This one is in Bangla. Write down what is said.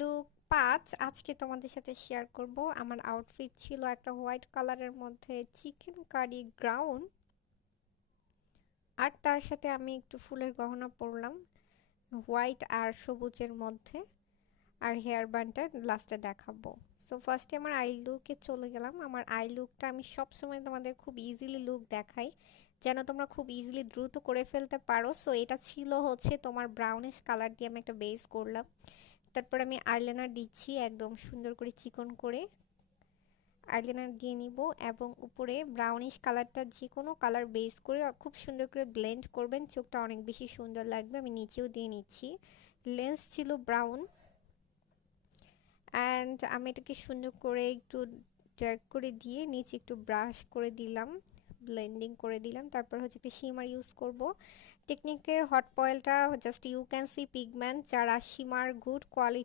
লুক 5 আজকে তোমাদের সাথে শেয়ার করব। আমার আউটফিট ছিল একটা হোয়াইট কালারের মধ্যে চিকেন কারি গ্রাউন, আর তার সাথে আমি একটু ফুলের গহনা পরলাম হোয়াইট আর সবুজের মধ্যে, আর হেয়ার ব্যান্ডটা লাস্টে দেখাবো। সো ফার্স্টে আমার আই লুকে চলে গেলাম। আমার আই লুকটা আমি সবসময় তোমাদের খুব ইজিলি লুক দেখাই, যেন তোমরা খুব ইজিলি দ্রুত করে ফেলতে পারো। সো এটা ছিল হচ্ছে তোমার ব্রাউনিশ কালার দিয়ে আমি একটা বেস করলাম। তারপর আমি আইলাইনার দিচ্ছি একদম সুন্দর করে চিকন করে আইলাইনার দিয়ে নিব, এবং উপরে ব্রাউনিশ কালারটা যে কোনো কালার বেস করে খুব সুন্দর করে ব্লেন্ড করবেন, চোখটা অনেক বেশি সুন্দর লাগবে। আমি নিচেও দিয়ে নিচ্ছি, লেন্স ছিল ব্রাউন, অ্যান্ড আমি এটাকে সুন্দর করে একটু ড্র্যাগ করে দিয়ে নিচে একটু ব্রাশ করে দিলাম, ব্লেন্ডিং করে দিলাম। তারপর হচ্ছে একটা শিমার ইউজ করব। টেকনিকের হট পয়েলটা just you can see pigment, যারা শিমার গুড কোয়ালিটি